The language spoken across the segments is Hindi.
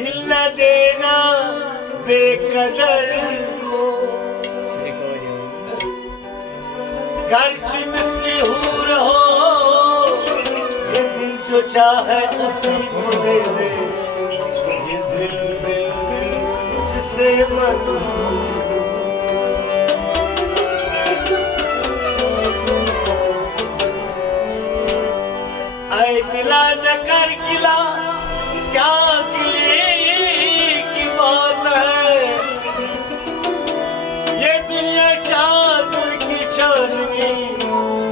दिल न देना बेकदर को, गर्च मिस्ली हूर हो, ये दिल जो चाहे उसी को दे दे, ये दिल दिल दिल जिसे मंजूर। ऐ दिला न कर गिला, क्या गिले की बात है, ये दुनिया चांद की चांदनी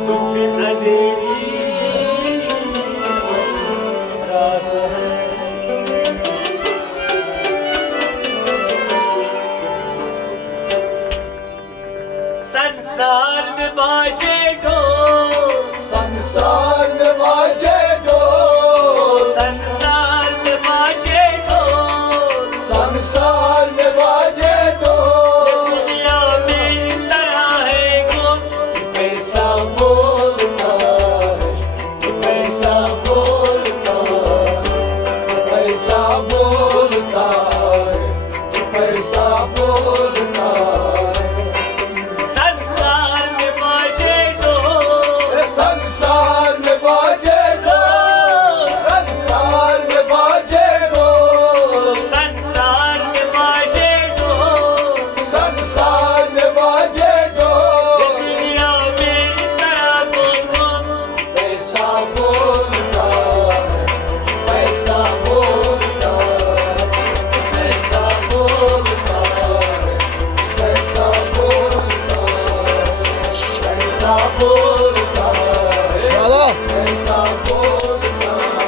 तो फिर अंधेरी रात है। संसार में बाजे ढोल, संसार में बाजे ढोल, संसार में बाजे ढोल, संसार में बाजे ढोल, दुनिया में तरह है गुण, पैसा बोलता है, पैसा बोलता है, पैसा बोलता है, पैसा बोलता है। संसार में बाजे ढोल, संसार में बाजे ढोल, संसार में बाजे ढोल, संसार में बाजे ढोल, संसार में बाजे ढोल, दुनिया में तरह गुण, पैसा बोलता है, पैसा बोलता है, पैसा बोलता है, पैसा बोलता है, पैसा बोलता है, पैसा बोलता है।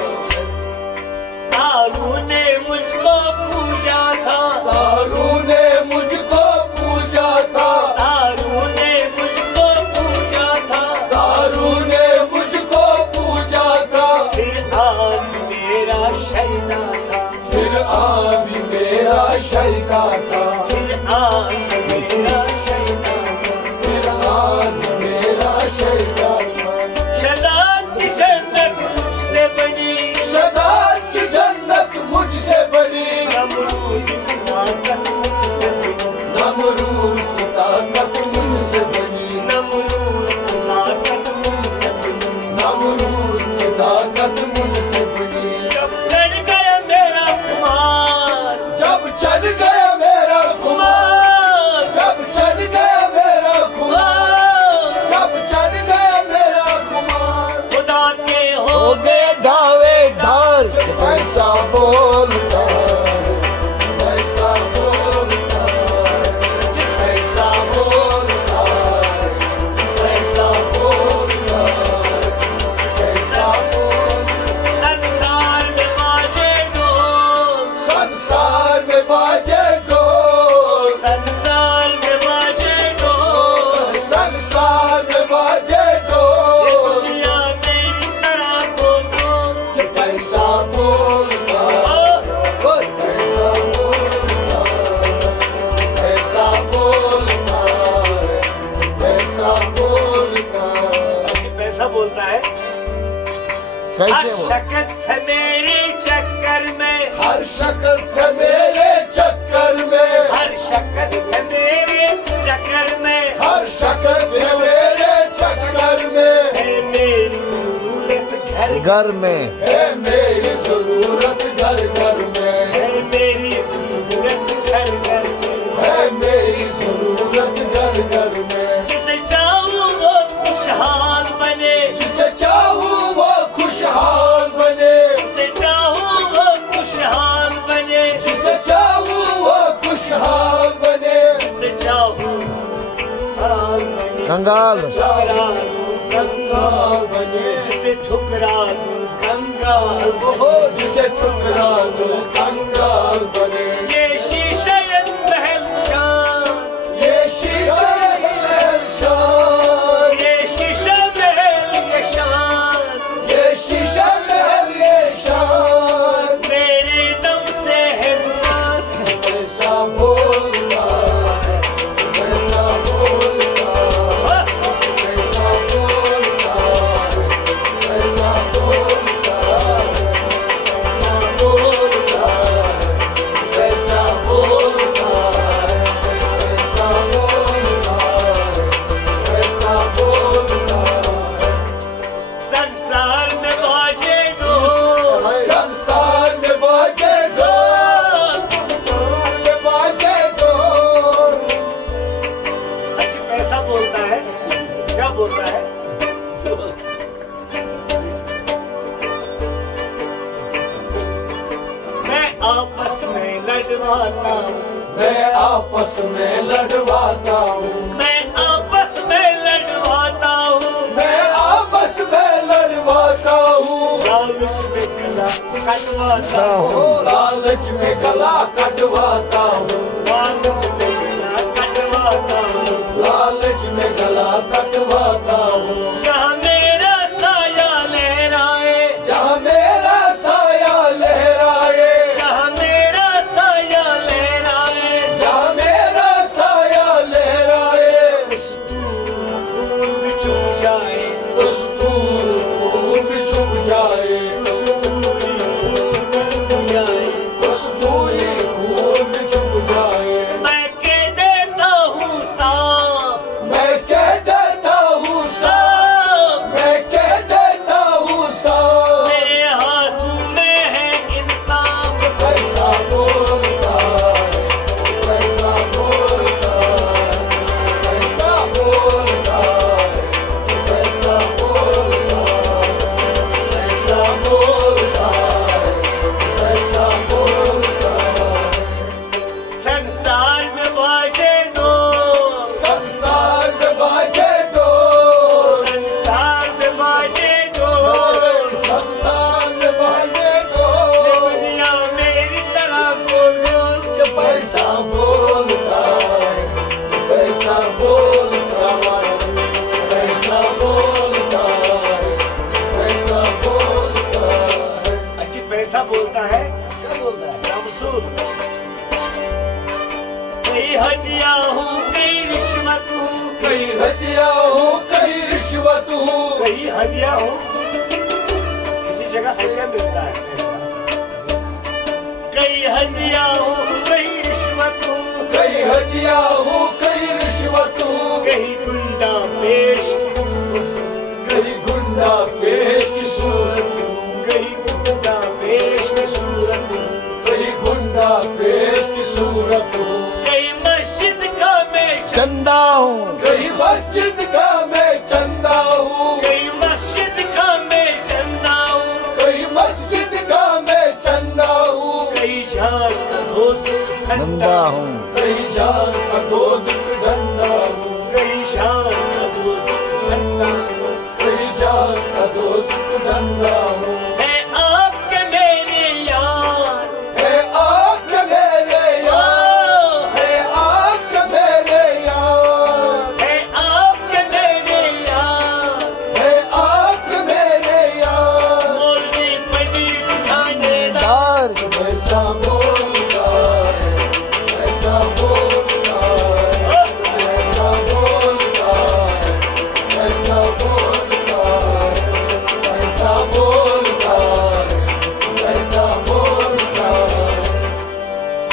तारू ने मुझको पूजा था, तारू ने मुझको पूजा था, तारू ने मुझको पूजा था, तारू ने मुझको पूजा था, फिर आज मेरा शैदा था, फिर आज मेरा शैदा था, फिर आज मेरा शैदा था। फिर आज मेरा शैदा था। शैतान की जन्नत मुझसे बनी, शैतान की जन्नत मुझसे बनी, नमरूद की ताकत मुझसे बनी, नमरूद की ताकत मुझसे बनी, नमरूद की ताकत मुझसे बनी। नमरूद की ताकत मुझसे बनी। जब चढ़ गया मेरा खुमार, जब चढ़ गया मेरा खुमार, खुमार, जब चढ़ गया मेरा खुमार, खुमार, जब चढ़ गया मेरा खुमार, खुदा के हो हो गए दावेदार, पैसा बोलता है, पैसा बोलता है, पैसा बोलता है, पैसा बोलता है, पैसा बोलता है। संसार में बाजे ढोल, संसार में बाजे ढोल, संसार में बाजे ढोल, संसार में बाजे ढोल, दुनिया मेरी तरह को कि पैसा बोलता है, पैसा बोलता है, पैसा बोलता है, पैसा बोलता है। पैसा बोलता है। हर शख्स है मेरे चक्कर में, हर शख्स है मेरे चक्कर में, हर शख्स है मेरे चक्कर में, हर शख्स है मेरे चक्कर में, है मेरी जरूरत घर घर में है मेरी जरूरत घर घर में, है मेरी जरूरत घर घर में। है मेरी जरूरत घर घर में। जिसे चाहूं वो खुशहाल बने, जिसे चाहूं वो खुशहाल बने, जिसे चाहूं वो खुशहाल बने, जिसे चाहूं वो खुशहाल बने, जिसे चाहूं हाल बने, कंगाल ठुकरा दूं कंगाल बने, जिसे ठुकरा दूं कंगाल बने। जिसे ठुकरा दो कंगाल बने। ये शीशे महल शान, ये शीशे महल शान, ये शीशा महल ये शान, ये शीशे महल ये शान, मेरे दम से है दुकान। पैसा बोलता है, पैसा बोलता है, पैसा बोलता है, पैसा बोलता है, पैसा बोलता है, लड़वाता हूँ, मैं आपस में लड़वाता हूँ, मैं आपस में लड़वाता हूँ, मैं आपस में लड़वाता हूँ, लालच में गला कटवाता हूँ, लालच में गला कटवाता हूँ, लालच में गला कटवाता हूँ, लालच में गला कटवाता हूँ। जहाँ मेरा साया लहराए, जहाँ मेरा साया लहराए, जहाँ मेरा साया लहराए, जहाँ मेरा साया लहराए, उस दूर खून भी छुप जाए, उस दूर खून भी छुप जाए, उस दूरी खून भी छुप जाए, उस दूरी खून भी छुप जाए। मैं कह देता हूँ साफ, मैं कह देता हूँ साफ, मैं कह देता हूँ साफ, मेरे हाथों में है इंसाफ, पैसा बोलता है, पैसा बोलता है, पैसा बोलता है, पैसा बोलता है, पैसा बोलता है, पैसा बोलता है। संसार में बाजे दो, संसार में बाजे डोर, संसार में बाजे दो, संसार में बाजे ये डोर, दुनिया मेरी तरह बोलो कि पैसा बोलता है, पैसा बोलता है, पैसा बोलता है, पैसा बोलता है। अच्छी पैसा बोलता है, क्या बोलता है? रामसूल कई हदिया हूँ, कई रिश्वत हूँ, कई हदिया हूँ, कई रिश्वत हूँ, कई हदिया हूँ, किसी जगह हदिया मिलता है पैसा, कई हदिया हूँ, कई रिश्वत हूँ, कई हदिया हूँ, कई रिश्वत हूँ, कहीं गुंडा पेश, कई गुंडा पेश की सूरत हूँ, कहीं गुंडा पेश की सूरत, कई गुंडा पेश की सूरत हूँ। कई मस्जिद का मैं चंदा हूँ, कई मस्जिद का मैं चंदा हूँ, कई मस्जिद का मैं चंदा हूँ, कई मस्जिद का मैं चंदा हूँ, कई झाड़ का दोस्त ठंडा हूँ, कई जान का दोस्त डंडा हूँ, कई झाड़ का दोस्त ठंडा हूँ, कई जान का दोस्त डंडा हूँ। है आपके मेरे यार, है आँख मेरे यार, है आँख मेरे यार, है आपके मेरे यार, है आँख मेरे यार। मौलवी पंडित थानेदार, पैसा बोलता है, पैसा बोलता है, पैसा बोलता है, पैसा बोलता है, पैसा बोलता है, पैसा बोलता है।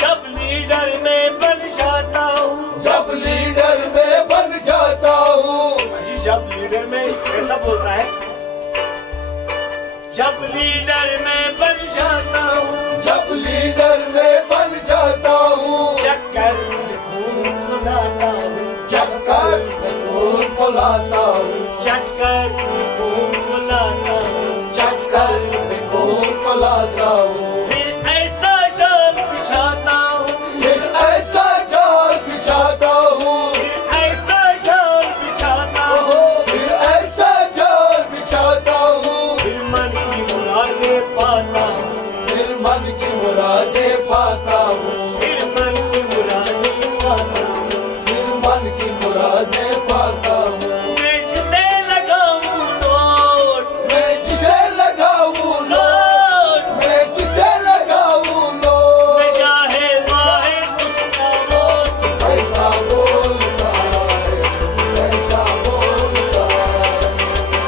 जब लीडर में बन जाता हूँ, जब लीडर में बन जाता हूँ, जी जब लीडर में कैसा बोलता है, जब लीडर में बन जाता हूँ, जब लीडर में बन जाता हूँ, चक्कर में खून बुलाता हूँ, चक्कर में खून बुलाता हूँ, चक्कर में खून बुलाता हूँ, चक्कर में खून बुलाता हूँ। फिर ऐसा जाल बिछाता हूँ, फिर ऐसा जाल बिछाता हूँ, फिर ऐसा जाल बिछाता हूँ, फिर ऐसा जाल बिछाता हूँ, फिर मन की मुरादें पाता हूँ, फिर मन की मुरादें पाता हूँ, फिर मन की मुरादें पाता हूँ, फिर मन की मुरादें पाता हूँ। मैं जिसे लगाऊं नोट, मैं जिसे लगाऊँ नोट, मैं जिसे लगाऊँ लो, मैं चाहे वाहे उसका वोट, पैसा बोलता है, पैसा बोलता है,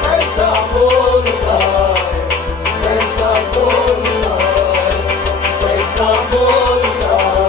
पैसा बोलता है, पैसा बोलता है, पैसा बोलता है,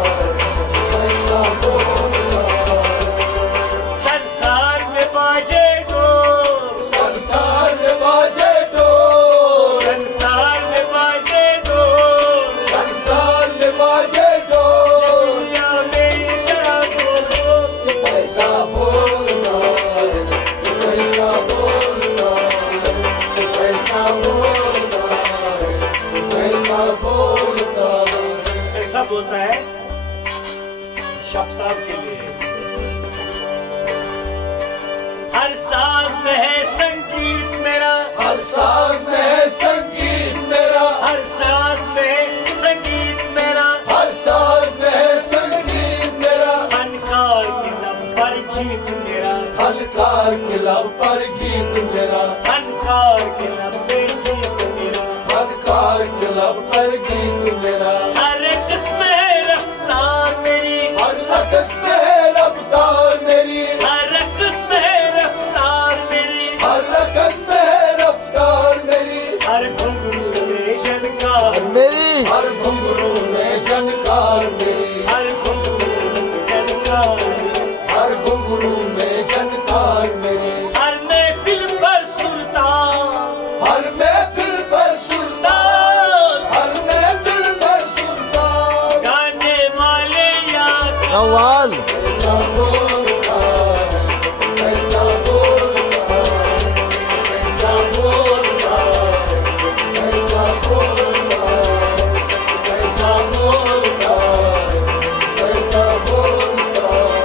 शब साहब के लिए। हर साज में है संगीत मेरा, हर साज में है संगीत मेरा, हर साज में है संगीत मेरा, हर साज में है संगीत मेरा, फनकार के लब पर गीत मेरा, फनकार के लब पर गीत मेरा, फनकार के लब पे गीत मेरा, फनकार के लब पर गीत मेरा। हर किस्म है रफ्तार मेरी, हर रक़्स में है रफ्तार मेरी, हर किस्म है रफ्तार मेरी, हर रक़्स में है रफ्तार मेरी, हर घुंघरू में झनकार मेरी, हर घुंघरू में झनकार मेरी, हर घुंघरू में झनकार, हर घुंघरू में झनकार मेरी, हर महफिल पर सुल्तान, हर महफिल पर सुल्तान, हर महफिल पर सुल्तान, गाने वाले याद कव्वाल कैसा बोलता है, कैसा बोलता है, कैसा बोलता है, कैसा बोलता है, कैसा बोलता है, कैसा बोलता है।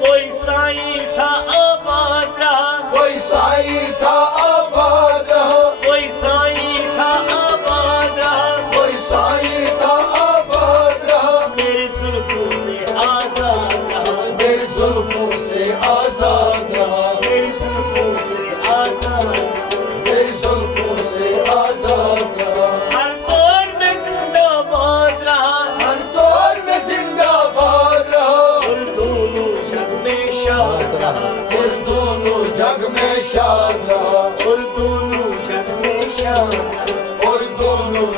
कोई साईं था आबाद रहा, कोई साईं था आबाद रहा, कोई साईं था आबाद रहा, कोई साईं था आबाद रहा, मेरी जुल्फों से आजाद रहा, मेरी जुल्फों से आजाद रहा, मेरी जुल्फों से आजाद रहा, मेरी जुल्फों से आजाद रहा। हर दौर में जिंदाबाद रहा, हर दौर में जिंदाबाद रहा, और दोनों जग में शाद रहा, और दोनों जग में शाद रहा, और दोनों जग में शाद रहा, और दोनों